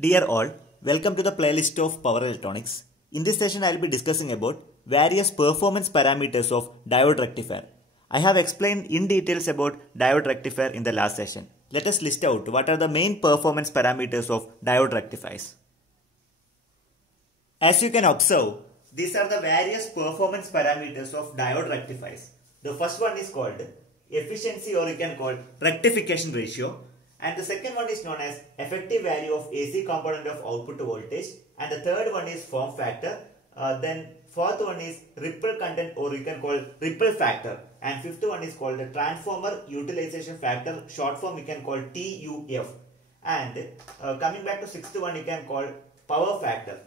Dear all, welcome to the playlist of Power Electronics. In this session, I will be discussing about various performance parameters of diode rectifier. I have explained in details about diode rectifier in the last session. Let us list out what are the main performance parameters of diode rectifiers. As you can observe, these are the various performance parameters of diode rectifiers. The first one is called efficiency, or you can call rectification ratio. And the second one is known as effective value of AC component of output voltage. And the third one is form factor. Then fourth one is ripple content, or you can call ripple factor. And fifth one is called the transformer utilization factor. Short form you can call TUF. And coming back to sixth one, you can call power factor.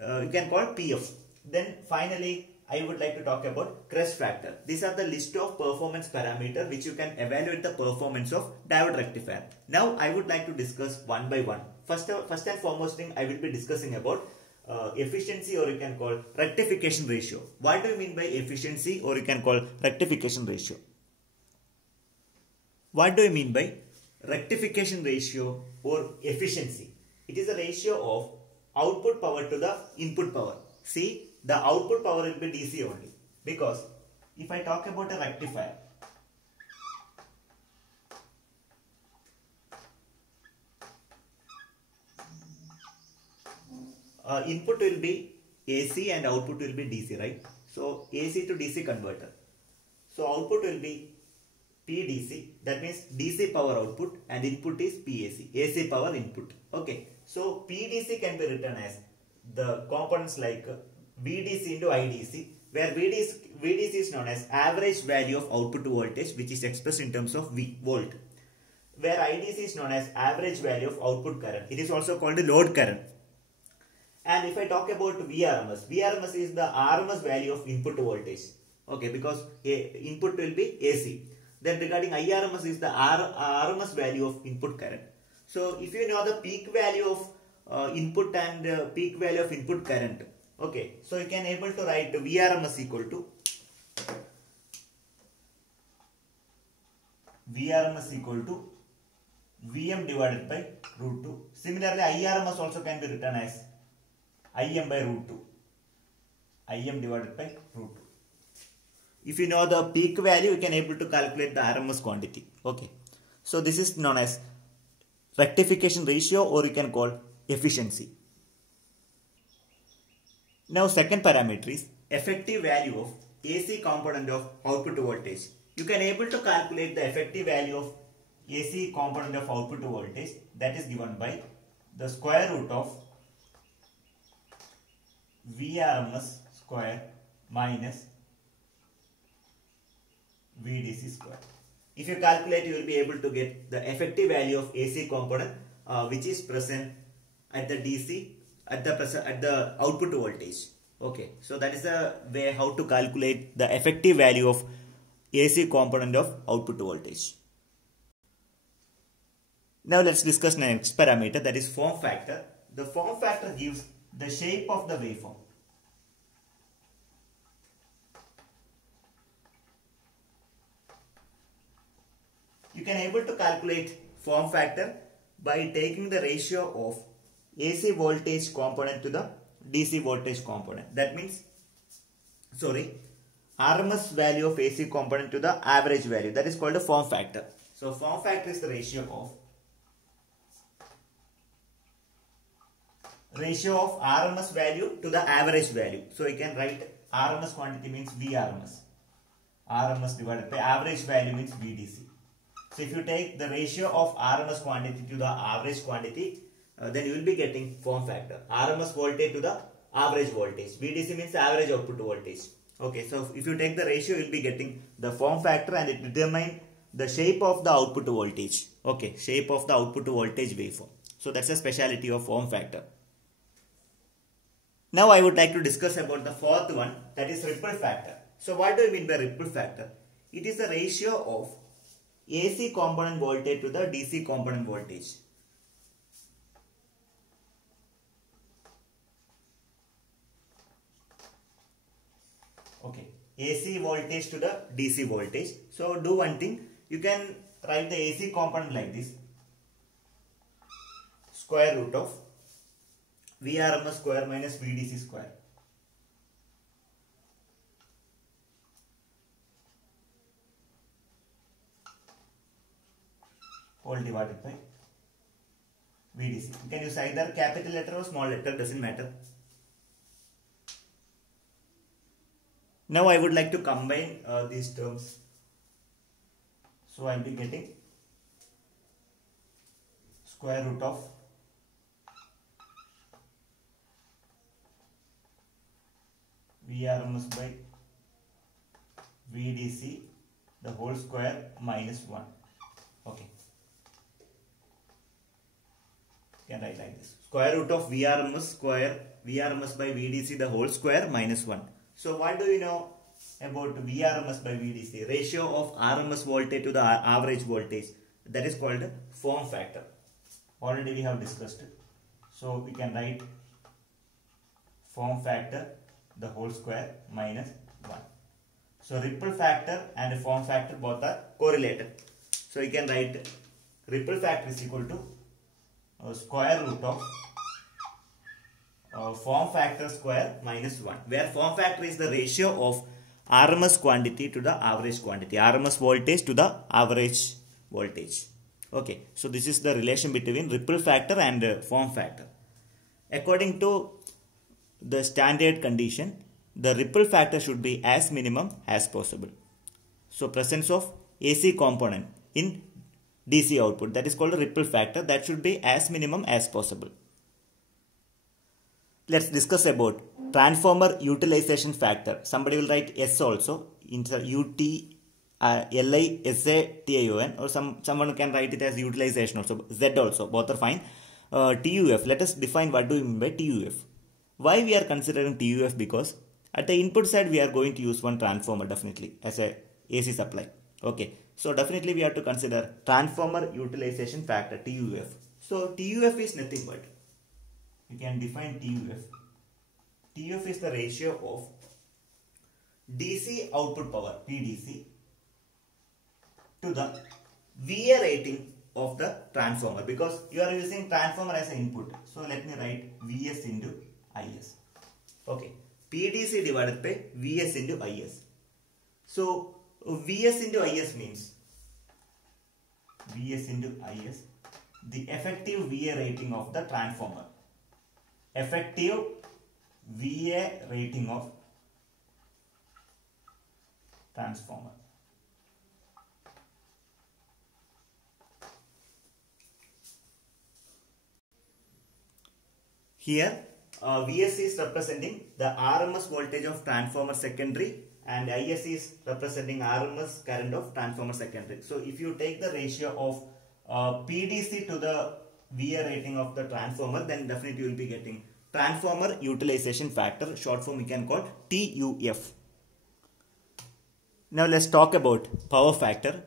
You can call PF. Then finally, I would like to talk about crest factor. These are the list of performance parameters which you can evaluate the performance of diode rectifier. Now I would like to discuss one by one. First and foremost thing, I will be discussing about efficiency, or you can call rectification ratio. What do you mean by efficiency, or you can call rectification ratio? What do you mean by rectification ratio or efficiency? It is a ratio of output power to the input power. See, the output power will be DC only, because if I talk about a rectifier, input will be AC and output will be DC, right? So AC to DC converter. So output will be PDC, that means DC power output, and input is PAC, AC power input. Okay, so PDC can be written as the components like VDC into IDC, where VDC is known as average value of output voltage, which is expressed in terms of V, volt, where IDC is known as average value of output current. It is also called the load current. And if I talk about VRMS is the RMS value of input voltage. Okay, because input will be AC. Then regarding IRMS is the RMS value of input current. So if you know the peak value of input and peak value of input current, okay, so you can able to write VRMS equal to VM divided by root 2. Similarly, IRMS also can be written as IM by root 2. IM divided by root 2. If you know the peak value, you can able to calculate the RMS quantity. Okay, so this is known as rectification ratio, or you can call efficiency. Now second parameter is effective value of AC component of output voltage. You can able to calculate the effective value of AC component of output voltage, that is given by the square root of VRMS square minus VDC square. If you calculate, you will be able to get the effective value of AC component which is present at the DC at the output voltage. Okay, so that is the way how to calculate the effective value of AC component of output voltage. Now let's discuss the next parameter, that is form factor. The form factor gives the shape of the waveform. You can able to calculate form factor by taking the ratio of AC voltage component to the DC voltage component. That means, RMS value of AC component to the average value. That is called a form factor. So form factor is the ratio of RMS value to the average value. So you can write RMS quantity means VRMS. RMS divided by average value means VDC. So if you take the ratio of RMS quantity to the average quantity, then you will be getting form factor. RMS voltage to the average voltage. VDC means average output voltage. Okay, so if you take the ratio, you will be getting the form factor, and it determines the shape of the output voltage. Okay, shape of the output voltage waveform. So that's a speciality of form factor. Now I would like to discuss about the fourth one, that is ripple factor. So what do you mean by ripple factor? It is the ratio of AC component voltage to the DC component voltage. Okay, AC voltage to the DC voltage. So do one thing, you can write the AC component like this. square root of Vrms square minus Vdc square. Whole divided by Vdc. You can use either capital letter or small letter, doesn't matter. Now I would like to combine these terms. So I will be getting square root of Vrms by Vdc the whole square minus 1. Okay. You can write like this. Square root of Vrms by Vdc the whole square minus 1. So what do you know about Vrms by Vdc? Ratio of RMS voltage to the average voltage. That is called form factor. Already we have discussed it. So we can write form factor the whole square minus 1. So ripple factor and form factor both are correlated. So you can write ripple factor is equal to square root of form factor square minus 1, where form factor is the ratio of RMS quantity to the average quantity, RMS voltage to the average voltage. Okay, so this is the relation between ripple factor and form factor. According to the standard condition, the ripple factor should be as minimum as possible. So presence of AC component in DC output, that is called a ripple factor, that should be as minimum as possible. Let's discuss about transformer utilization factor. Somebody will write S also, UTLISATION, or someone can write it as utilization also, Z also, both are fine. TUF, let us define what do we mean by TUF. Why we are considering TUF? Because at the input side we are going to use one transformer definitely as a AC supply. Okay, so definitely we have to consider transformer utilization factor, TUF. So TUF is nothing but, you can define TUF. TUF is the ratio of DC output power, PDC, to the VA rating of the transformer, because you are using transformer as an input. So let me write Vs into Is. Okay, PDC divided by Vs into Is. So Vs into Is means Vs into Is, the effective VA rating of the transformer. Effective VA rating of transformer. Here Vs is representing the RMS voltage of transformer secondary and Is is representing RMS current of transformer secondary. So if you take the ratio of PDC to the VA rating of the transformer, then definitely you will be getting transformer utilization factor, short form we can call TUF. Now let's talk about power factor.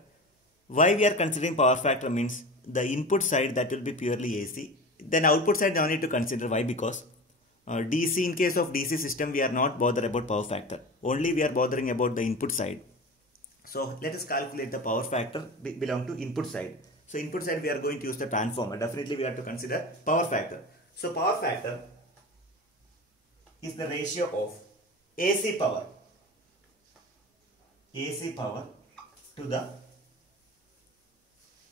Why we are considering power factor means the input side, that will be purely AC. Then output side no need to consider. Why? Because DC, in case of DC system we are not bothered about power factor. Only we are bothering about the input side. So let us calculate the power factor belong to input side. So input side we are going to use the transformer. Definitely we have to consider power factor. So power factor is the ratio of AC power to the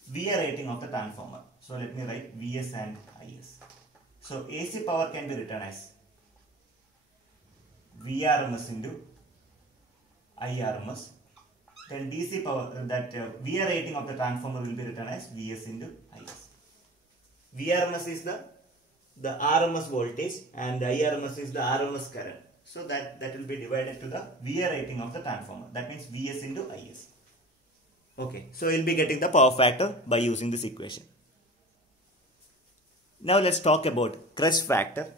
VA rating of the transformer. So let me write Vs and Is. So AC power can be written as Vrms into Irms. Then DC power, that VA rating of the transformer will be written as Vs into Is. Vrms is the RMS voltage and Irms is the RMS current. So that will be divided to the VA rating of the transformer. That means Vs into Is. Okay, so we'll be getting the power factor by using this equation. Now let's talk about crest factor.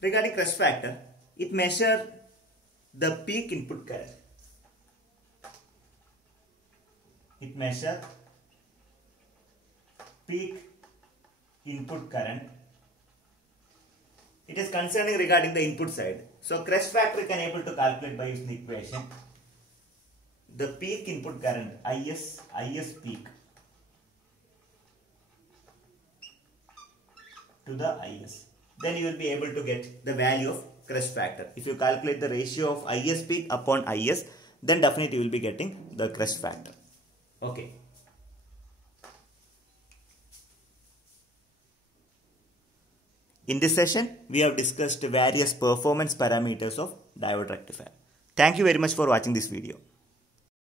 Regarding crest factor, it measures the peak input current. It measures peak input current. It is concerning regarding the input side. So crest factor you can able to calculate by using the equation. The peak input current, Is peak, to the IS. Then you will be able to get the value of crest factor. If you calculate the ratio of IS peak upon IS, then definitely you will be getting the crest factor. Okay. In this session, we have discussed various performance parameters of diode rectifier. Thank you very much for watching this video.